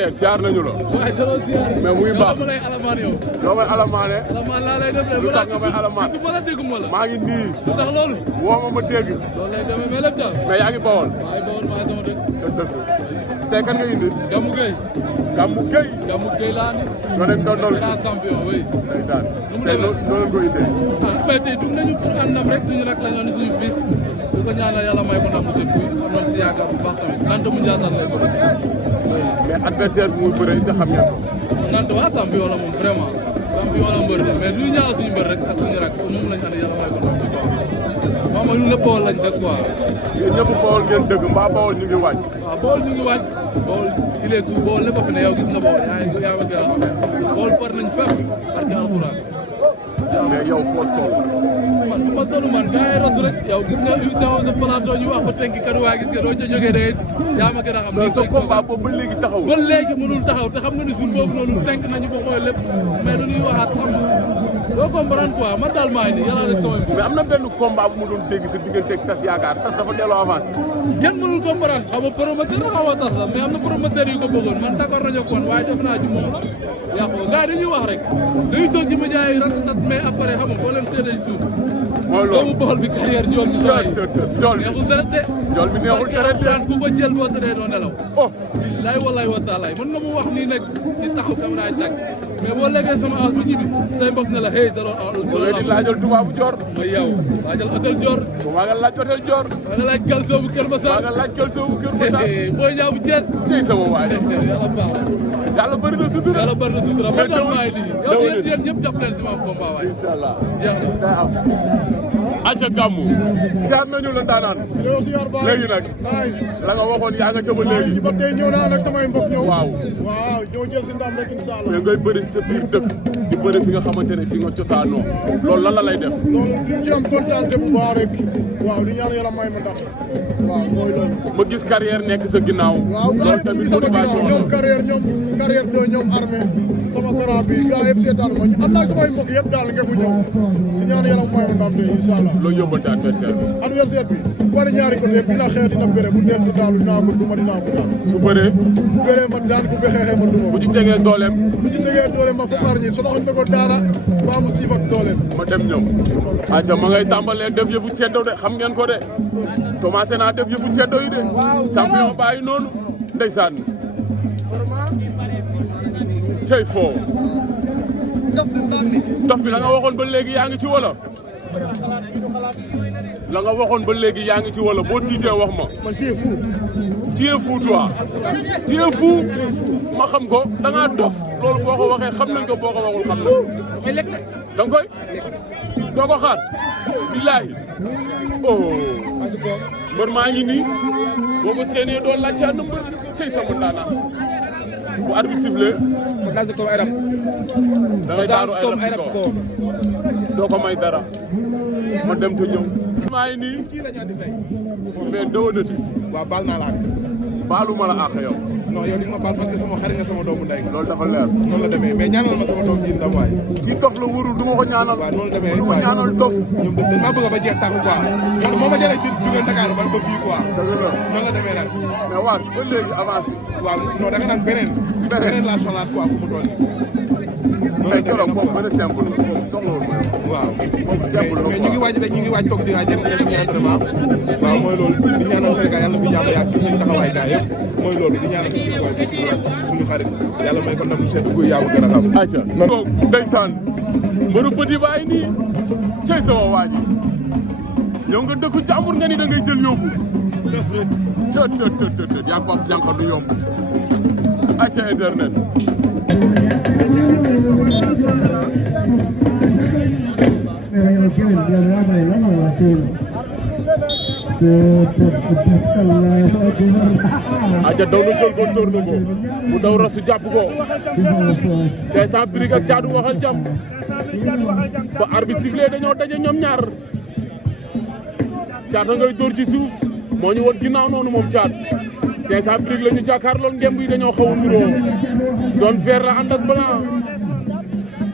carrière siyaar nañu la. waaye dama siyaar. mais muy baax yow lay alamaan yow. loo may alamaane. alamaan laa lay def de. lu tax nga may alamaan su ma la dégguma la. maa ngi nii. lu tax loolu. woo ma dégg. loolu lay demee mais lépp daal. mais yaa ngi bawol. maa ngi bawol maa ngi sama dëkk. sa dëkk. tey kan nga indi. Gamou Gueye. Gamou Gueye. Gamou Gueye laa ni. noo leen doon doon. grand champion oui. ndeysaan. tey noo leen ko indee. ah mais tey dugg nañu pour àndam rek suñu rak la ñu andi suñu fils. di ko ñaanal yàlla may ko ndam bu seen kuy am nañ si yaakaar bu baax tamit nante mu Ndiassane lay bëri. mais adversaire bi muy bëre sa xam ngeen ko. nante waa champion la moom vraiment champion la mbër mais lu ñu ñaanal suñu mbër rek ak suñu rak moom lañ andi yàlla may ko ndam bu baax. waaw mooy lu lépp Bawol lañ fekk quoi. yéen ñëpp Bawol ngeen dëgg mbaa Bawol ñu ngi waaj. waaw Bawol ñu ngi waaj Bawol il est tout Bawol lépp a fi ne yow gis nga Bawol yaa ngi yaa ngi gën a xam Bawol par nañ fépp barke alxuraan. mais yow foo toll. man fu ma toll man gars yi rasu rek yow gis nga teewoo sa plateau ñu wax ba tënk kat waa gis nga doo ca jógee da ngay yaa ma gën a xam. mais sa combat boobu ba léegi taxawul. ba léegi mënul taxaw te xam nga ni jour boobu noonu tënk nañu ko mooy lépp mais dañuy waxaat xam nga doo comprendre quoi man daal maa ngi nii yàlla na sama mais am na benn combat bu mu doon dégg sa diggante ak tas yaakaar tas dafa delloo avancé. kenn mënul comprendre xam nga promoteur la xaw a tas la mais am na promoteur yu ko bëggoon man d'accord nañu ko woon waaye def naa ci moom la yàqu ko gars yi dañuy wax rek dañuy toog ci média yi rat mais après xam nga boo leen seetee suuf. mooy loolu doomu Bawol bi carrière njool bi saa yi njool bi neexul dara de. njool bi neexul dara de ku ko jël boo tëddee doo nelaw. oh. billaay wallaay wa taalaay mën nga mu wax nii nag di taxaw caméra yi tàgg mais boo léegee sama as bu ñibbi say mbokk ne la hey da loolu di laajal tubaabu joor. mooy yow laajal hôtel Dior. maa nga laaj hôtel Dior. maa nga laaj Kalso bu Kër Masar. maa nga laaj Kalso bu Kër Masar. booy ñaaw bu Thiès. cey sama waay. yàlla baax yàlla bëri na sutura. yàlla bëri na sutura man daal maa ngi nii. yow yéen ñëpp jàpp leen si ma combat waay. incha allah jeex na day am. acca Gamou. siyaar nañu la ndaanaan. léegi nag. la nga waxoon yaa nga ca ba léegi. ba tey ñëw naa nag samay mbokk ñëw. waaw. waaw ñoo jël si ndam rek incha allah. mais ngay bëri sa biir dëkk. di bëri fi nga xamante ne fi nga cosaanoo. loolu lan la lay def. loolu di ci am kontaante bu baax rek. waaw di ñaan yàlla may ma ndam. waaw mooy loolu. ma gis carrière nekk sa ginnaaw. waaw loolu tamit motivation ñoom carrière doo ñoom armée sama grand bi gars yëpp seetaan ma am naa samay mbokk yëpp daal nga mu ñëw di ñaan yàlla may ma ndam tey incha allah. loo yóbbante adversaire bi. adversaire bi bari ñaari côté dina xeex dina bëre bu dellu daal dinaa ko duma dinaa ko daal. su bëree. bu bëree ma daan bu xeexee ma duma. bu ci tegee dooleem. bu ci tegee dooleem ma fukkaar ñi so doxoon ko daara ba mu siif ak dooleem. ma dem ñëw. acca ma ngay tàmbalee def yëfu ceddo de xam ngeen ko de. commencé naa def yëfu ceddo yi de. champion bàyyi noonu. ndeysaan. cey foo. dof bi la nga waxoon ba léegi yaa ngi ci wala. la nga waxoon ba léegi yaa ngi ci wala boo tiitee wax ma. man téye fu. téye fu toi. téye fu. ma xam ko da ngaa dof. loolu boo ko waxee xam nañ ko boo ko waxul xam nañ ko. da nga koy. doo ko xaar. billaahi. oh. mbër maa ngi nii. boo ko séenee doo laajte ànd mbër. cey sama ndaanaan. bu arbitre sifflé. daal si kaw ay rab. da ngay daaru ay rab si kaw. doo ko may dara. ma dem te ñëw. maa ngi nii. mais dëwënati. waaw baal naa la àq. baaluma la àq yow. non yow li nga ma baal parce que sama xarit nga sama doomu ndey nga. loolu dafa leer. noonu la demee mais ñaanal ma sama doom ji ndam waay. kii dof la wóorul du ma ko ñaanal. waaw noonu la demee du ma ñaanal dof. ñoom dañ maa bëgg ba jeex tàkku quoi. man moo ma jëlee ci jóge Dakar ba fii quoi. dëgg la noonu la demee nag. mais waas ba léegi avance bi. waaw non da nga naan beneen. beneen laa soxlaat quoi fu mu toll nii. mais keroog boobu gën a simple la boobu soxlawul ma yow. waaw boobu simple la mais ñu ngi waaj rek ñu ngi waaj toog di waaj def suñu entraînement. waaw mooy loolu di ñaanal Sénégal yàlla na fi jàmm yàgg ñu taxawaay gaa yëpp mooy loolu di ñaanal suñu xarit yàlla may ko ndam lu sedd guy yaa gën a xam. acca donc ndeysaan mbëru petit baay nii cey sama waa ji yow nga dëkku jàmbur nga ni da ngay jël yóbbu të yaa Pape Diakha du yomb acca internet aja daw na jël ko tóor na ko mu daw rasu jàpp ko 500 briques ak caatu waxal jàmm ba arbitre sifflé dañoo daje ñoom ñaar caata ngay dóor ci suuf moo ñu woon ginnaaw noonu moom caat 500 briques la ñu jàkkaarloon ngemb yi dañoo xaw a nuroo zone vert la ànd ak blanc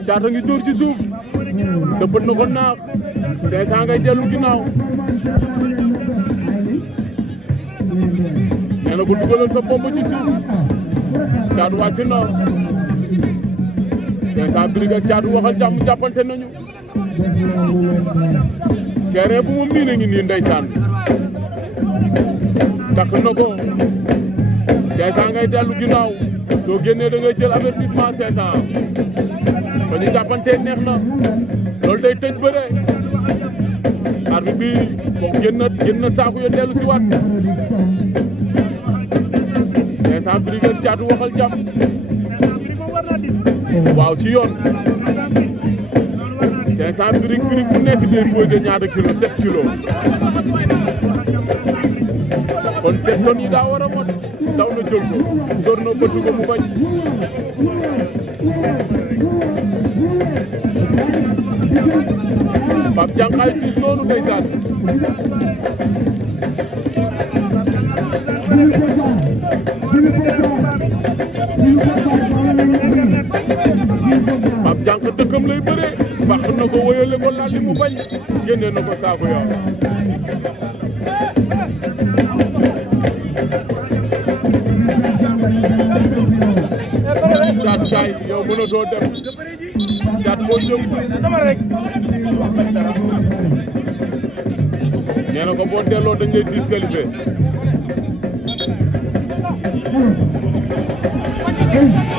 caata ngi dóor ci suuf dëbët na ko naax 500 ngay dellu ginnaaw nee na ko dugalal sa bomb ci suuf Caatu wàcc na 500 Brick ak Caatu waxal jàmm jàppante nañu terrain bu mu miin a ngi nii ndeysaan takk na ko 500 ngay dellu ginnaaw soo génnee da ngay jël avertissement 500 ba ñu jàppante neex na loolu day tëj bëre arbitre bi moom génn na saako yo dellu si waat 500 Brick ak Caatu waxal jàmm waaw ci yoon 500 Brick bu nekk day posé ñaata kilo 7 kilos kon 7 tonnes yi daa war a mot daw na jël ko door na bëtt ko mu bañ Pape Diankhaay tuus noonu ndeysaan Pape Diank dëkkam lay bëree fàq na ko wóyale ko laal li mu bañ génne na ko saako yaa Caat kaay yow mënatoo dem Caat foo jëm nee na ko boo delloo dañ lay disqualifié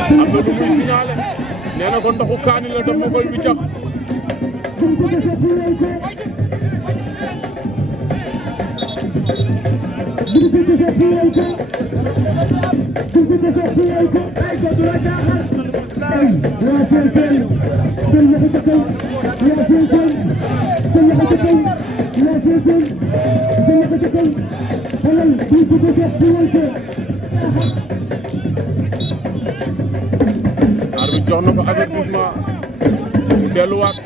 am na lu muy signalé nee na ko ndoxu kaani la daf ma koy wiccax arbitre jox na ko avertissement mu delluwaat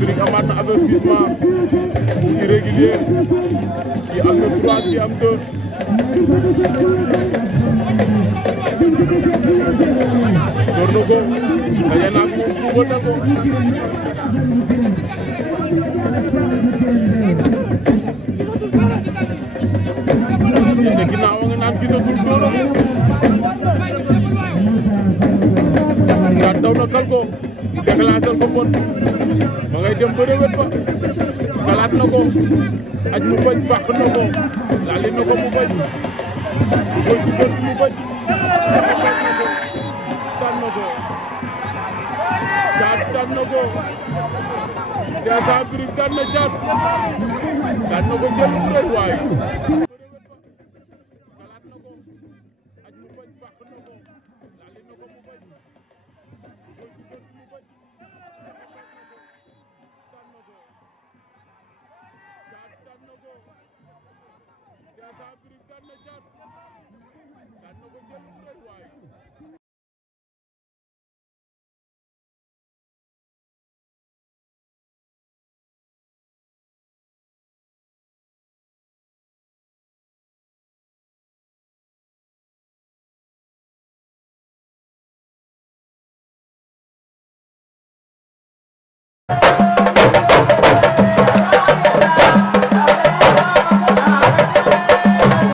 Brick amaat na avertissement bu irrégulier kii am na 3 kii am 2 door na ko daje naag moom dugal na ko te ginnaaw nga naan gisatul dóoram daw na kal ko déclenché ko bon ma ngay dem ba rëwët ba xalaat na ko aj mu bañ fàq na ko laali na ko mu bañ dugal si bët mu bañ daan na ko Caat daan na ko 500 Brick daan na Caat daan na ko jël bu rëy waay xalaat na ko aj mu bañ fàq na ko laali na ko mu bañ dugal si bët mu bañ Brick daan na Caat daan na ko jël bu rëy